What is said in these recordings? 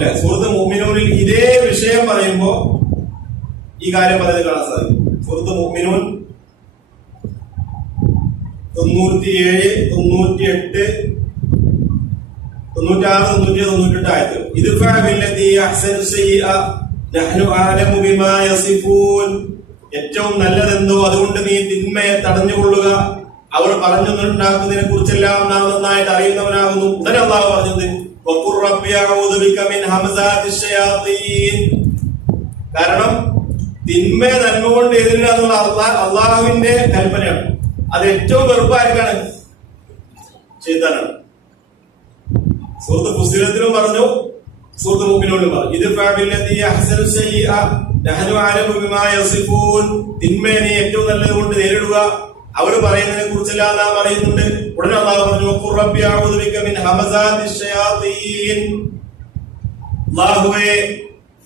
അല്ലെ? സുഹൃത്ത് മുമ്മിനൂരിൽ ഇതേ വിഷയം പറയുമ്പോ ഈ കാര്യം പറയുന്നത് കാണാൻ സാധിക്കും. സുഹൃത്ത് തൊണ്ണൂറ്റാറ് തൊണ്ണൂറ്റി അഅലമു ബിമാ യസിഫൂൻ. ഏറ്റവും നല്ലതെന്തോ അതുകൊണ്ട് നീ തിന്മയെ തടഞ്ഞുകൊള്ളുക. അവർ പറഞ്ഞുണ്ടാക്കുന്നതിനെ കുറിച്ചെല്ലാം നാം നന്നായിട്ട് അറിയുന്നവനാകുന്നു. ഉടനെ പറഞ്ഞത് കാരണം തിന്മയെ നന്മ കൊണ്ട് എതിരില്ല അള്ളാഹുവിന്റെ കൽപ്പനയാണ്. അത് ഏറ്റവും വെറുപ്പാർക്കാണ് ചെയ്താനാണ്. സുഹൃത്ത് പുസ്തകത്തിലും പറഞ്ഞു സുഹൃത്ത് മുക്കിനോടും പറഞ്ഞു ഇത് തിന്മയെ ഏറ്റവും നല്ലത് കൊണ്ട് നേരിടുക അവർ പറയുന്നതിനെ കുറിച്ചെല്ലാം നാം അറിയുന്നുണ്ട് ഉടനെ അള്ളാഹു പറഞ്ഞു അല്ലാഹുവേ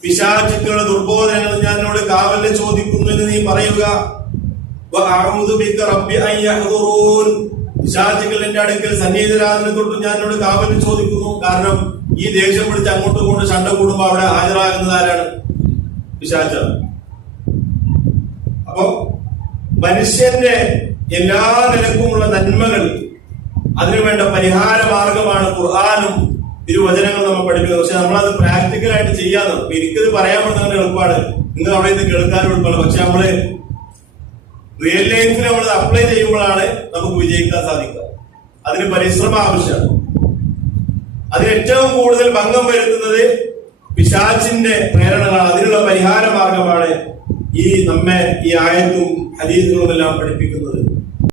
പിശാചുക്കളുടെ ദുർബോധനങ്ങൾ ഞാൻ നിന്നോട് കാവലിനെ ചോദിക്കുന്നു എന്ന് നീ പറയുക. പിശാചുക്കൾ എന്റെ അടുക്കൽ സന്നിഹിതരാകുന്ന തൊട്ട് ഞാൻ നിന്നോട് കാവലിന് ചോദിക്കുന്നു. കാരണം ഈ ദേഷ്യം പിടിച്ച് അങ്ങോട്ടും ഇങ്ങോട്ടും ശണ്ട കൂടുമ്പോ അവിടെ ഹാജരാകുന്നത് ആരാണ്? പിശാച അപ്പോ മനുഷ്യന്റെ എല്ലാ നിലക്കുമുള്ള നന്മകൾ അതിനുവേണ്ട പരിഹാര മാർഗമാണ് ഖുർആാനും തിരുവചനങ്ങളും നമ്മൾ പഠിക്കുന്നത്. പക്ഷെ നമ്മളത് പ്രാക്ടിക്കലായിട്ട് ചെയ്യാതെ എനിക്കത് പറയാൻ പറ്റുന്ന എളുപ്പമാണ്. നിങ്ങൾ അവിടെ നിന്ന് കേൾക്കാനും എളുപ്പമാണ്. പക്ഷെ നമ്മൾ റിയൽ ലൈഫിൽ നമ്മൾ അപ്ലൈ ചെയ്യുമ്പോഴാണ് നമുക്ക് വിജയിക്കാൻ സാധിക്കുക. അതിന് പരിശ്രമം ആവശ്യമാണ്. അതിന് ഏറ്റവും കൂടുതൽ ഭംഗം വരുത്തുന്നത് പിശാചിന്റെ പ്രേരണകളാണ്. അതിനുള്ള പരിഹാര മാർഗമാണ് ഈ നമ്മെ ഈ ആയത്തും ഹദീസുകളും എല്ലാം പഠിപ്പിക്കുന്നത്.